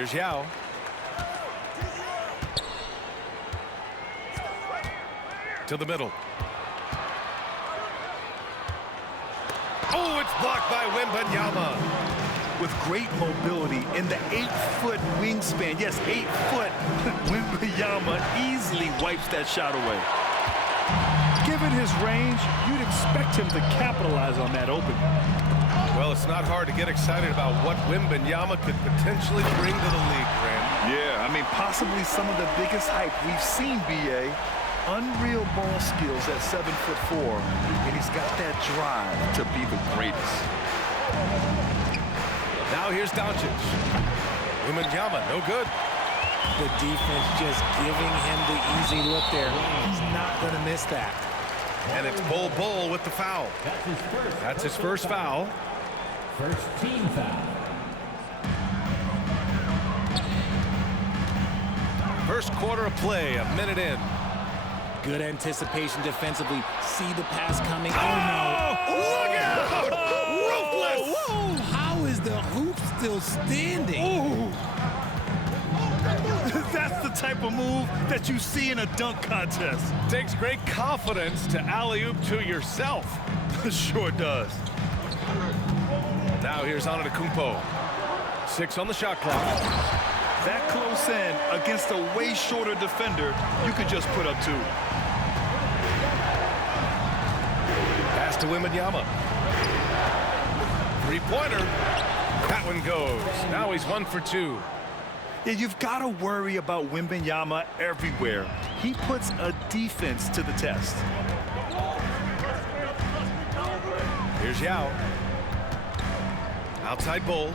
Here's Yao. To the middle. Oh, it's blocked by Wembanyama. With great mobility in the 8-foot wingspan. Yes, 8 foot. Wembanyama easily wipes that shot away. Given his range, you'd expect him to capitalize on that opening. Well, it's not hard to get excited about what Wembanyama could potentially bring to the league, Grant. Yeah, I mean, possibly some of the biggest hype we've seen, B.A. Unreal ball skills at 7'4", and he's got that drive to be the greatest. Now here's Doncic. Wembanyama, no good. The defense just giving him the easy look there. He's not going to miss that. And it's Bol with the foul. That's his first foul. First team foul. First quarter of play, a minute in. Good anticipation defensively. See the pass coming. Oh, look out! Ruthless! Whoa, how is the hoop still standing? Ooh. That's the type of move that you see in a dunk contest. Takes great confidence to alley-oop to yourself. Sure does. Now here's Antetokounmpo. 6 on the shot clock. That close in against a way shorter defender, you could just put up 2. Pass to Wembanyama. Three-pointer. That one goes. Now he's 1 for 2. Yeah, you've got to worry about Wembanyama everywhere. He puts a defense to the test. Here's Yao. Outside Bol.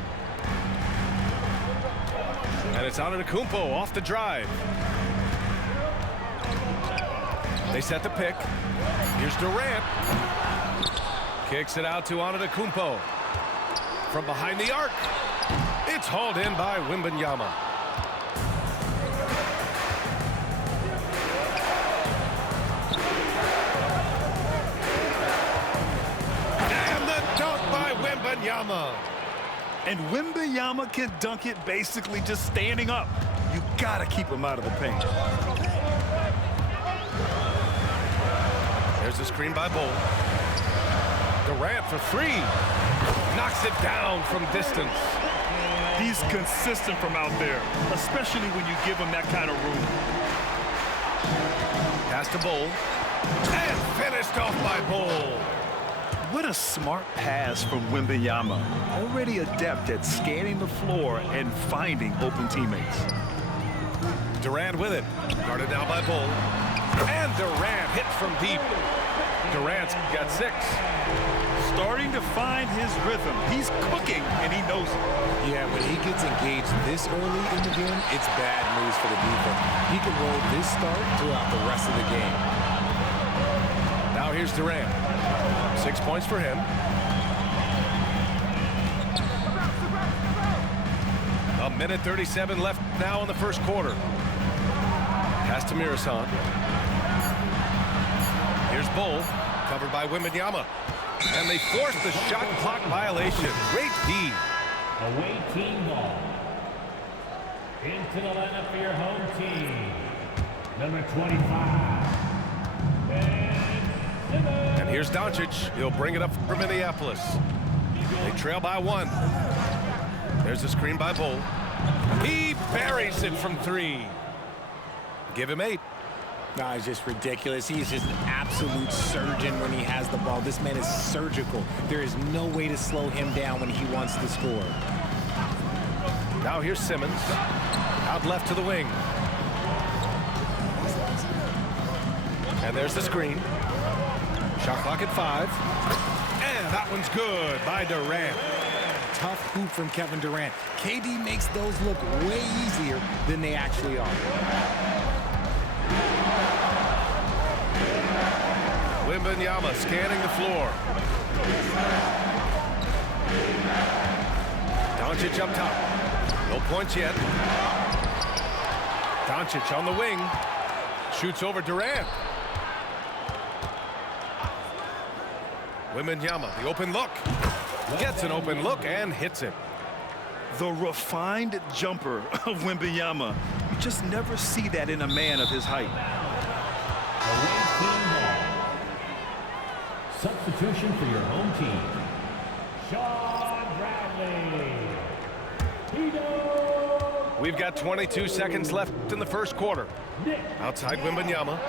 And it's Antetokounmpo off the drive. They set the pick. Here's Durant. Kicks it out to Antetokounmpo. From behind the arc. It's hauled in by Wembanyama. And the dunk by Wembanyama. And Wembanyama can dunk it basically just standing up. You got to keep him out of the paint. There's a screen by Bol. Durant for 3. Knocks it down from distance. He's consistent from out there, especially when you give him that kind of room. Pass to Bol. And finished off by Bol. What a smart pass from Wembanyama. Already adept at scanning the floor and finding open teammates. Durant with it. Guarded now by Bol. And Durant hit from deep. Durant's got 6. Starting to find his rhythm. He's cooking, and he knows it. Yeah, when he gets engaged this early in the game, it's bad news for the defense. He can roll this start throughout the rest of the game. Now here's Durant. 6 points for him. A minute 37 left now in the first quarter. Pass to Mirasan. Here's Bol, covered by Wembanyama. And they force the shot clock violation. Great D. Away team ball. Into the lineup for your home team. Number 25. And here's Doncic. He'll bring it up for Minneapolis. They trail by 1. There's a screen by Bol. He buries it from 3. Give him 8. No, it's just ridiculous. He is just an absolute surgeon when he has the ball. This man is surgical. There is no way to slow him down when he wants to score. Now here's Simmons. Out left to the wing. And there's the screen. Shot clock at 5. And that one's good by Durant. Tough hoop from Kevin Durant. KD makes those look way easier than they actually are. Wembanyama scanning the floor. Doncic up top. No points yet. Doncic on the wing. Shoots over Durant. Wembanyama, the open look. Gets an open look and hits it. The refined jumper of Wembanyama. You just never see that in a man of his height. Away team ball. Substitution for your home team. Shawn Bradley. We've got 22 seconds left in the first quarter. Outside Wembanyama.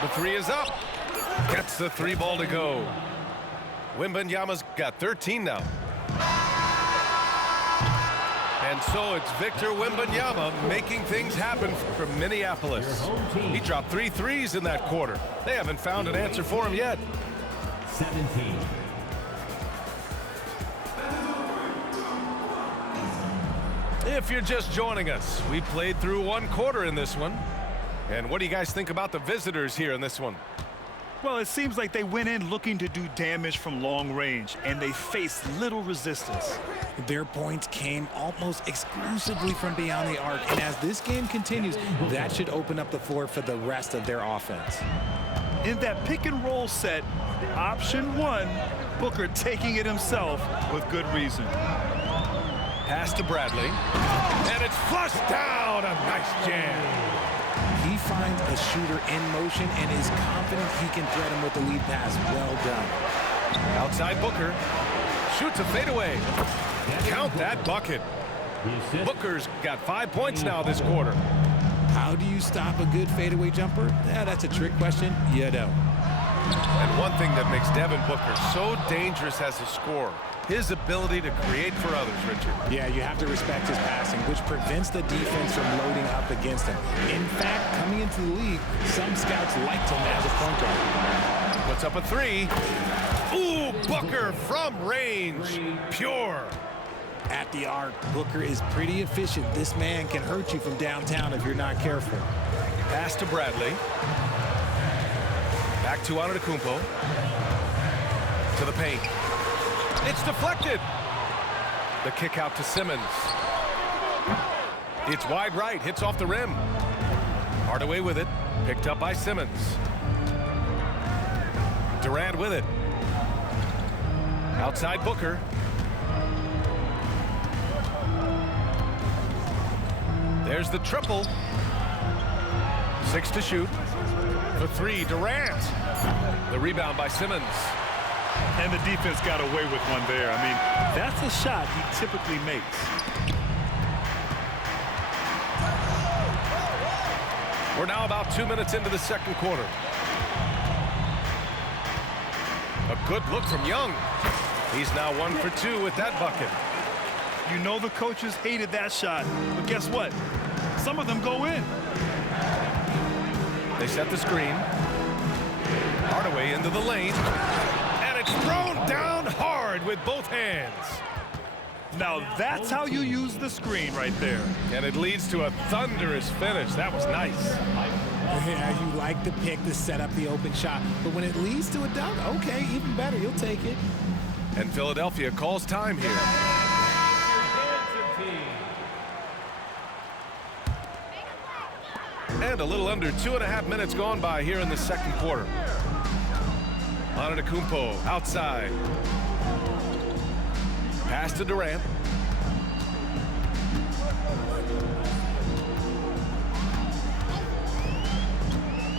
The three is up. Gets the three ball to go. Wembanyama's got 13 now. And so it's Victor Wembanyama making things happen for Minneapolis. He dropped 3 threes in that quarter. They haven't found an answer for him yet. 17. If you're just joining us, we played through one quarter in this one. And what do you guys think about the visitors here in this one? Well, it seems like they went in looking to do damage from long range, and they faced little resistance. Their points came almost exclusively from beyond the arc, and as this game continues, that should open up the floor for the rest of their offense. In that pick and roll set, option one, Booker taking it himself with good reason. Pass to Bradley, and it's flushed down. A nice jam. He finds a shooter in motion and is confident he can threat him with the lead pass. Well done. Outside Booker. Shoots a fadeaway. Count that bucket. Booker's got 5 points now this quarter. How do you stop a good fadeaway jumper? Yeah, that's a trick question. You don't. And one thing that makes Devin Booker so dangerous as a scorer, his ability to create for others, Richard. Yeah, you have to respect his passing, which prevents the defense from loading up against him. In fact, coming into the league, some scouts liked him as a point guard. Puts up a three. Ooh, Booker from range. Pure. At the arc, Booker is pretty efficient. This man can hurt you from downtown if you're not careful. Pass to Bradley. Back to Antetokounmpo. To the paint. It's deflected. The kick out to Simmons. It's wide right. Hits off the rim. Hardaway with it. Picked up by Simmons. Durant with it. Outside Booker. There's the triple. 6 to shoot. The three, Durant. The rebound by Simmons. And the defense got away with one there. I mean, that's a shot he typically makes. We're now about 2 minutes into the second quarter. A good look from Young. He's now 1 for 2 with that bucket. You know the coaches hated that shot, but guess what? Some of them go in. They set the screen. Hardaway into the lane. And it's thrown down hard with both hands. Now that's how you use the screen right there. And it leads to a thunderous finish. That was nice. Yeah, you like the pick to set up the open shot, but when it leads to a dunk, okay, even better, you'll take it. And Philadelphia calls time here. And a little under 2.5 minutes gone by here in the second quarter. Antetokounmpo outside. Pass to Durant.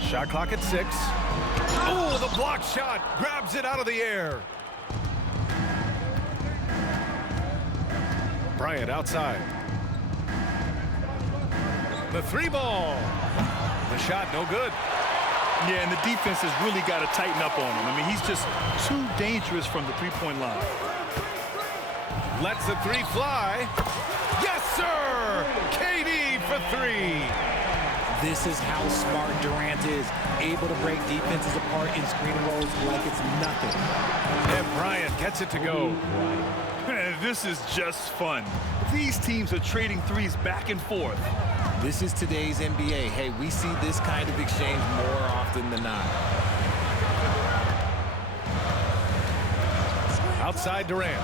Shot clock at 6. Oh, the block shot. Grabs it out of the air. Bryant outside. The three ball. The shot no good. Yeah, and the defense has really got to tighten up on him. I mean, he's just too dangerous from the three-point line. Lets the three fly. Yes, sir! KD for 3. This is how smart Durant is, able to break defenses apart in screen rolls like it's nothing. And Bryant gets it to go. This is just fun. These teams are trading threes back and forth. This is today's NBA. Hey, we see this kind of exchange more often than not. Outside Durant.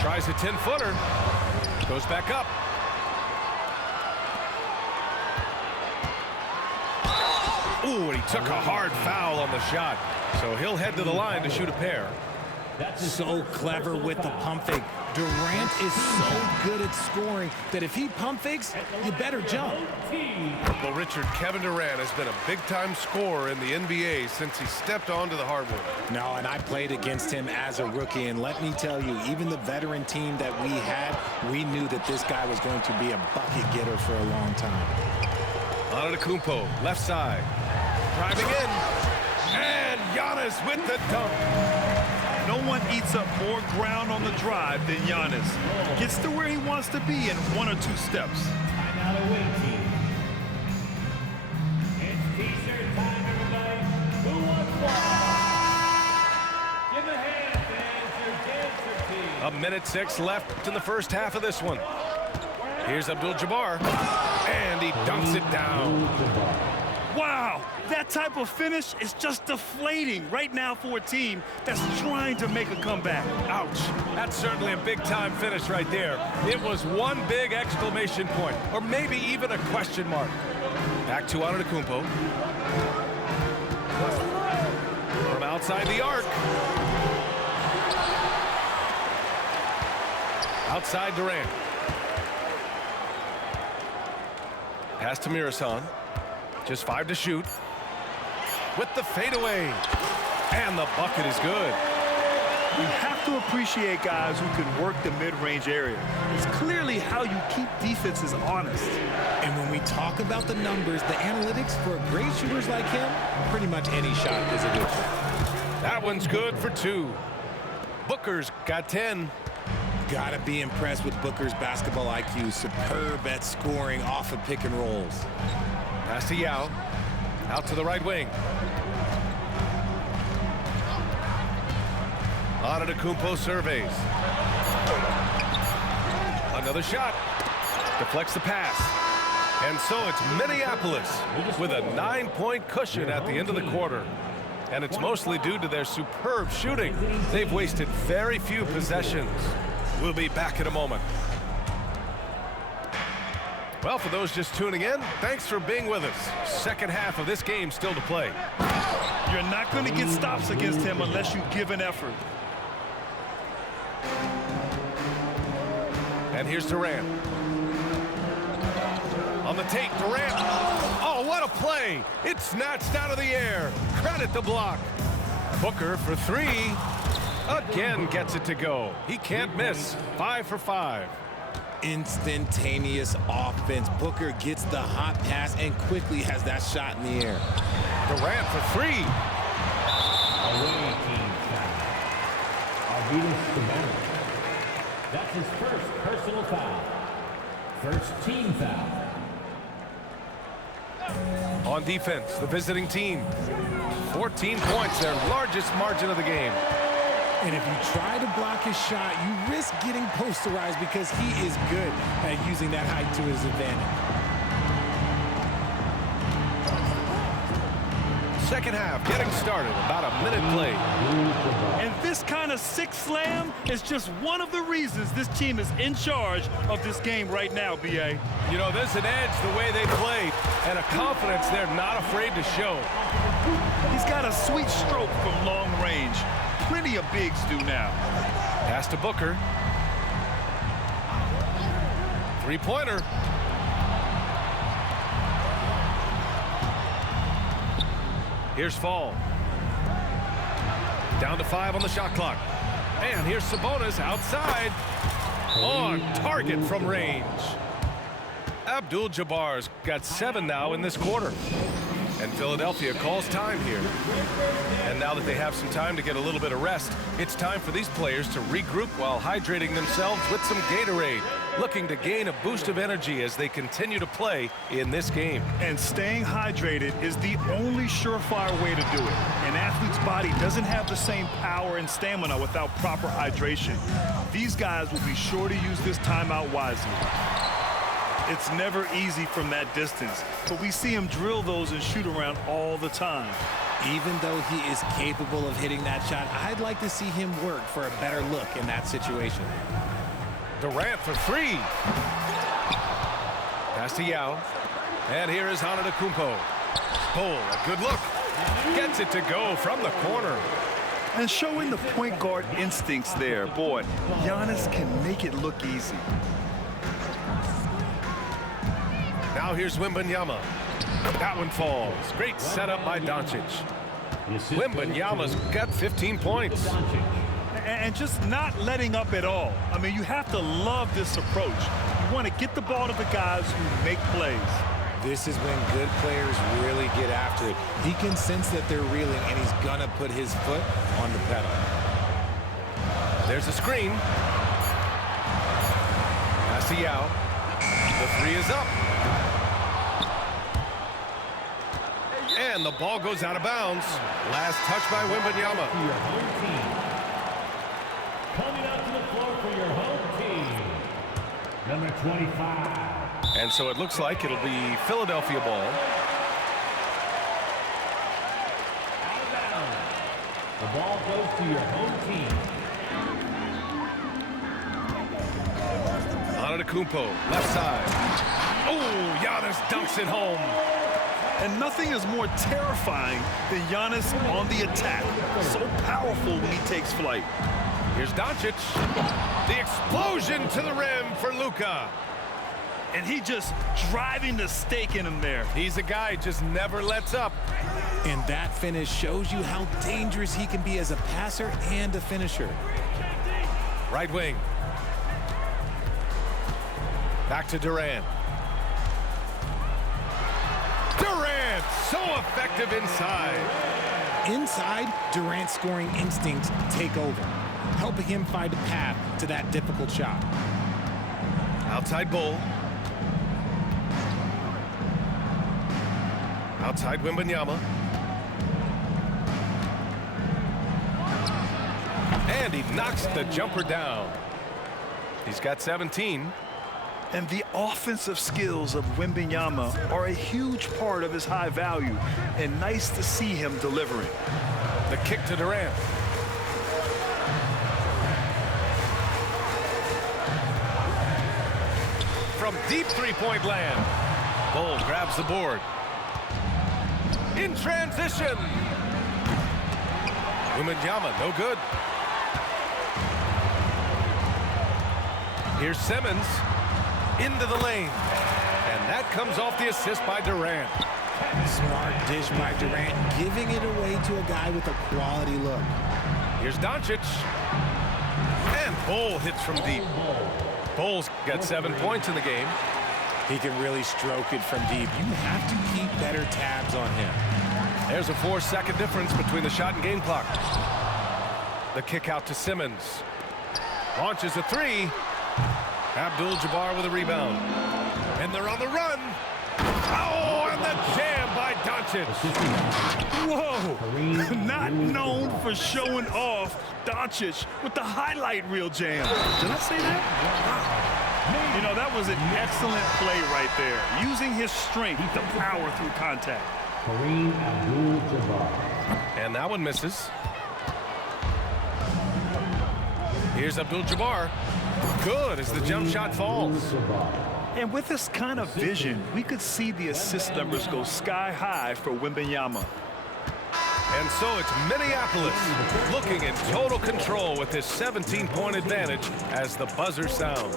Tries a 10-footer. Goes back up. Ooh, and he took a hard foul on the shot. So he'll head to the line to shoot a pair. So clever with the pump fake. Durant is so good at scoring that if he pump fakes, you better jump. Well, Richard, Kevin Durant has been a big-time scorer in the NBA since he stepped onto the hardwood. No, and I played against him as a rookie, and let me tell you, even the veteran team that we had, we knew that this guy was going to be a bucket getter for a long time. Antetokounmpo, left side. Driving in. And Giannis with the dunk. No one eats up more ground on the drive than Giannis. Gets to where he wants to be in 1 or 2 steps. Timeout away team. It's T-shirt time, everybody. Who wants one? Give a hand, fans, your dancer team. 1:06 left in the first half of this one. Here's Abdul-Jabbar. And he dunks it down. Wow, that type of finish is just deflating right now for a team that's trying to make a comeback. Ouch. That's certainly a big-time finish right there. It was one big exclamation point, or maybe even a question mark. Back to Antetokounmpo. From outside the arc. Outside Durant. Pass to Mirasan. Just 5 to shoot. With the fadeaway. And the bucket is good. You have to appreciate guys who can work the mid-range area. It's clearly how you keep defenses honest. And when we talk about the numbers, the analytics for great shooters like him, pretty much any shot is a good shot. That one's good for 2. Booker's got 10. Gotta be impressed with Booker's basketball IQ. Superb at scoring off of pick and rolls. Pass to Yao. Out to the right wing. Antetokounmpo surveys. Another shot. Deflects the pass. And so it's Minneapolis with a 9-point cushion at the end of the quarter. And it's mostly due to their superb shooting. They've wasted very few possessions. We'll be back in a moment. Well, for those just tuning in, thanks for being with us. Second half of this game still to play. You're not going to get stops against him unless you give an effort. And here's Durant. On the take, Durant. Oh, what a play. It's snatched out of the air. Credit the block. Booker for 3. Again gets it to go. He can't miss. 5 for 5. Instantaneous offense. Booker gets the hot pass and quickly has that shot in the air. Durant for 3. Away team foul. Arvydas Sabonis. That's his first personal foul. First team foul. On defense, the visiting team. 14 points, their largest margin of the game. And if you try to block his shot, you risk getting posterized because he is good at using that height to his advantage. Second half getting started, about a minute played. And this kind of sick slam is just one of the reasons this team is in charge of this game right now, B.A. You know, there's an edge the way they play and a confidence they're not afraid to show. He's got a sweet stroke from long range. Plenty of bigs do now. Pass to Booker. 3-pointer. Here's Fall. Down to 5 on the shot clock. And here's Sabonis outside. On target from range. Abdul-Jabbar's got 7 now in this quarter. And Philadelphia calls time here. And now that they have some time to get a little bit of rest, it's time for these players to regroup while hydrating themselves with some Gatorade, looking to gain a boost of energy as they continue to play in this game. And staying hydrated is the only surefire way to do it. An athlete's body doesn't have the same power and stamina without proper hydration. These guys will be sure to use this timeout wisely. It's never easy from that distance, but we see him drill those and shoot around all the time. Even though he is capable of hitting that shot, I'd like to see him work for a better look in that situation. Durant for three. Pass to Yao. And here is Antetokounmpo. Bol, a good look. Gets it to go from the corner. And showing the point guard instincts there. Boy, Giannis can make it look easy. Now here's Wembanyama. That one falls. Great setup by Doncic. Wembanyama's got 15 points. And just not letting up at all. I mean, you have to love this approach. You want to get the ball to the guys who make plays. This is when good players really get after it. He can sense that they're reeling, and he's gonna put his foot on the pedal. There's a screen. Pass to Yao. The three is up. And the ball goes out of bounds. Last touch by Wembanyama. Coming out to the floor for your home team, number 25. And so it looks like it'll be Philadelphia ball. The ball goes to your home team. Antetokounmpo, left side. Oh, Giannis dunks it home. And nothing is more terrifying than Giannis on the attack. So powerful when he takes flight. Here's Doncic. The explosion to the rim for Luka. And he just driving the stake in him there. He's a guy who just never lets up. And that finish shows you how dangerous he can be as a passer and a finisher. Right wing. Back to Durant. Durant, so effective inside. Inside, Durant's scoring instincts take over, helping him find a path to that difficult shot. Outside Bol. Outside Wembanyama. And he knocks the jumper down. He's got 17. And the offensive skills of Wembanyama are a huge part of his high value. And nice to see him delivering. The kick to Durant. From deep three-point land. Bol grabs the board. In transition. Wembanyama, no good. Here's Simmons. Into the lane. And that comes off the assist by Durant. Smart dish by Durant, giving it away to a guy with a quality look. Here's Doncic. And Bol hits from deep. Bol's got 7 points in the game. He can really stroke it from deep. You have to keep better tabs on him. There's a 4-second difference between the shot and game clock. The kick out to Simmons. Launches a three. Abdul-Jabbar with a rebound. And they're on the run. Oh, and the jam by Doncic. Whoa! Not known for showing off, Doncic with the highlight reel jam. Did I say that? Wow. You know, that was an excellent play right there. Using his strength to power through contact. Kareem Abdul-Jabbar. And that one misses. Here's Abdul-Jabbar. Good as the jump shot falls. And with this kind of vision, we could see the assist numbers go sky high for Wembanyama. And so it's Minneapolis looking in total control with this 17-point advantage as the buzzer sounds.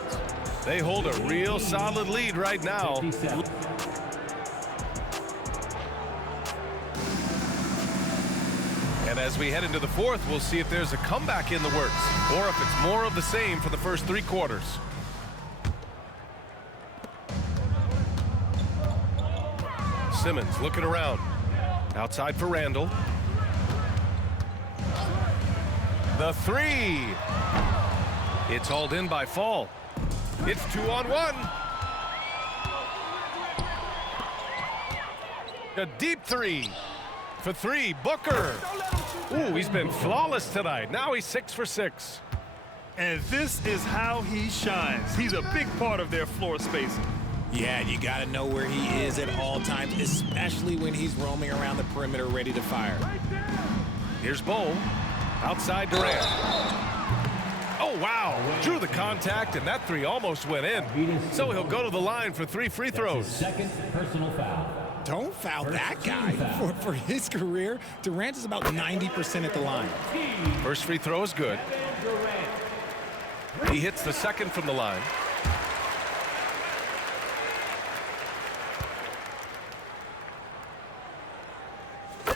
They hold a real solid lead right now. And as we head into the fourth, we'll see if there's a comeback in the works or if it's more of the same for the first 3 quarters. Simmons looking around. Outside for Randall. The three. It's hauled in by Fall. It's 2-on-1. A deep three. For three, Booker. Ooh, he's been flawless tonight. Now he's 6 for 6. And this is how he shines. He's a big part of their floor spacing. Yeah, you got to know where he is at all times, especially when he's roaming around the perimeter ready to fire. Here's Bol. Outside Durant. Oh, wow. Drew the contact, and that three almost went in. So he'll go to the line for 3 free throws. Second personal foul. Don't foul that guy. For his career, Durant is about 90% at the line. First free throw is good. He hits the second from the line.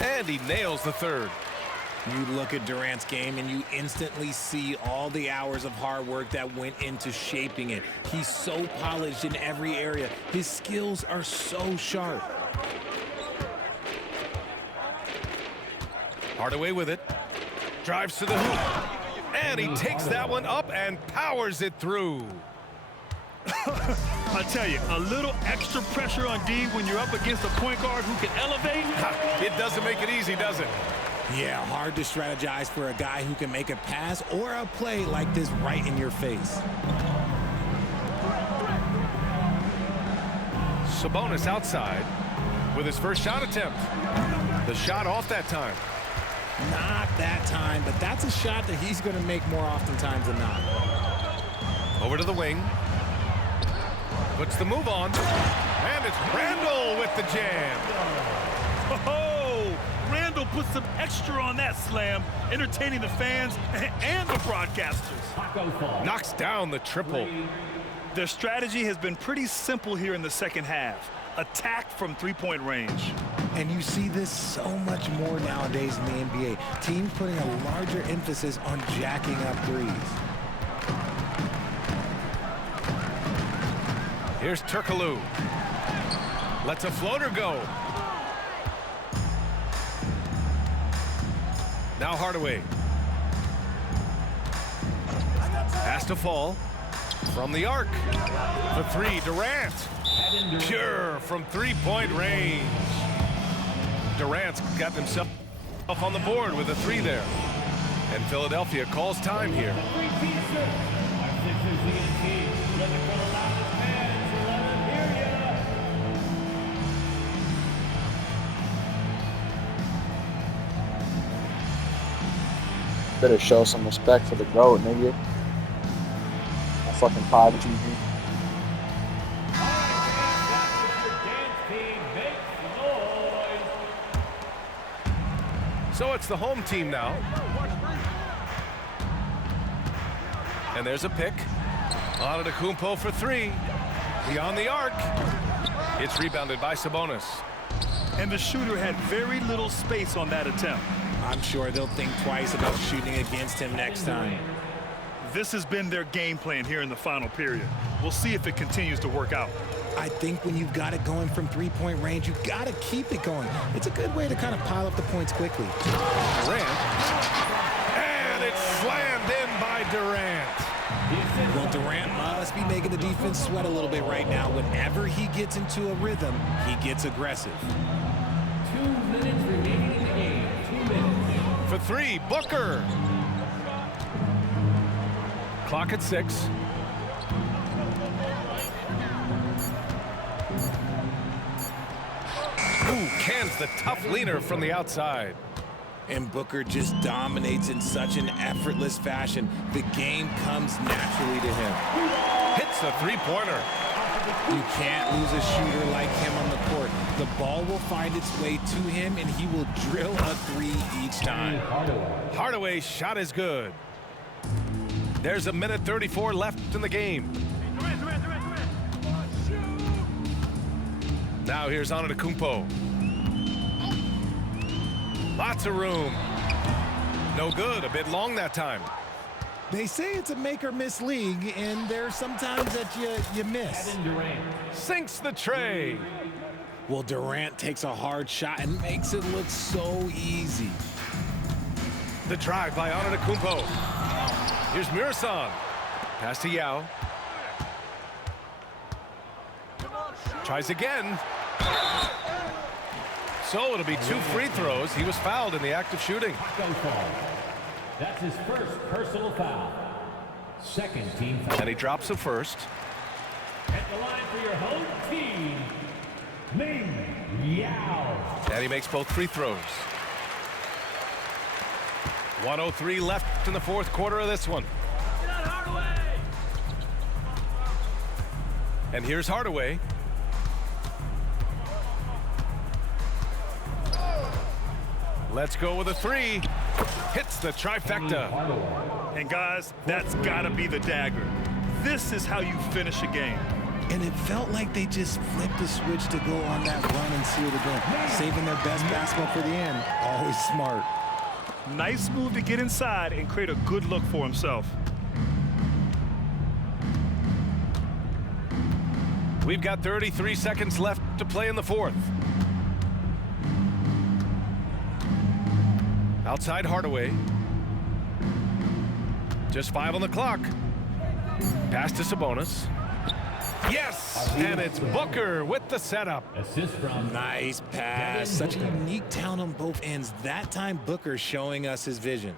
And he nails the third. You look at Durant's game and you instantly see all the hours of hard work that went into shaping it. He's so polished in every area. His skills are so sharp. Hardaway with it. Drives to the hoop. And he takes that one up and powers it through. I tell you, a little extra pressure on D when you're up against a point guard who can elevate. It doesn't make it easy, does it? Yeah, hard to strategize for a guy who can make a pass or a play like this right in your face. Sabonis outside with his first shot attempt. The shot off that time. Not that time, but that's a shot that he's going to make more oftentimes than not. Over to the wing. Puts the move on. And it's Randall with the jam. Oh, Randall puts some extra on that slam, entertaining the fans and the broadcasters. Knocks down the triple. Their strategy has been pretty simple here in the second half. Attack from three-point range. And you see this so much more nowadays in the NBA. Teams putting a larger emphasis on jacking up threes. Here's Turkoglu. Lets a floater go. Now Hardaway. Has to fall. From the arc. The three, Durant. Pure from three-point range. Durant's got himself on the board with a three there. And Philadelphia calls time here. Better show some respect for the GOAT, nigga. I fucking pod you. So it's the home team now. And there's a pick. Antetokounmpo for three. Beyond the arc. It's rebounded by Sabonis. And the shooter had very little space on that attempt. I'm sure they'll think twice about shooting against him next time. This has been their game plan here in the final period. We'll see if it continues to work out. I think when you've got it going from three-point range, you've got to keep it going. It's a good way to kind of pile up the points quickly. Durant. And it's slammed in by Durant. Well, Durant must be making the defense sweat a little bit right now. Whenever he gets into a rhythm, he gets aggressive. 2 minutes remaining in the game. 2 minutes. For three, Booker. Clock at 6. Ooh, cans the tough leaner from the outside. And Booker just dominates in such an effortless fashion. The game comes naturally to him. Hits a three-pointer. You can't lose a shooter like him on the court. The ball will find its way to him, and he will drill a three each time. Hardaway's shot is good. There's a minute 34 left in the game. Now here's Antetokounmpo. Lots of room. No good. A bit long that time. They say it's a make-or-miss league, and there's sometimes that you miss. Sinks the tray. Well, Durant takes a hard shot and makes it look so easy. The drive by Antetokounmpo. Here's Murasan. Pass to Yao. Tries again. So it'll be 2 free throws. He was fouled in the act of shooting. That's his first personal foul. Second team foul. And he drops the first. At At the line for your home team, Ming Yao. And he makes both free throws. 1:03 left in the fourth quarter of this one. And here's Hardaway. Let's go with a three. Hits the trifecta. And guys, that's got to be the dagger. This is how you finish a game. And it felt like they just flipped the switch to go on that run and seal the game, saving their best basketball for the end. Always smart. Nice move to get inside and create a good look for himself. We've got 33 seconds left to play in the fourth. Outside Hardaway. Just 5 on the clock. Pass to Sabonis. Yes! And it's Booker with the setup. Assist from Nice pass. Such a unique talent on both ends. That time, Booker showing us his vision.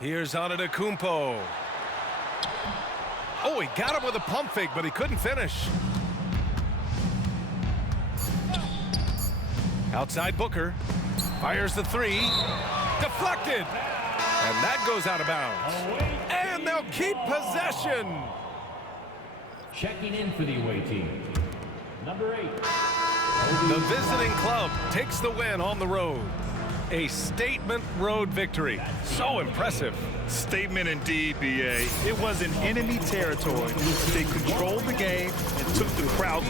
Here's Antetokounmpo. Oh, he got him with a pump fake, but he couldn't finish. Outside Booker. Fires the three. Deflected. And that goes out of bounds. And they'll keep possession. checking in for the away team, number 8. The visiting club takes the win on the road. A statement road victory. So impressive. Statement indeed, B.A. It was in enemy territory. They controlled the game and took the crowd.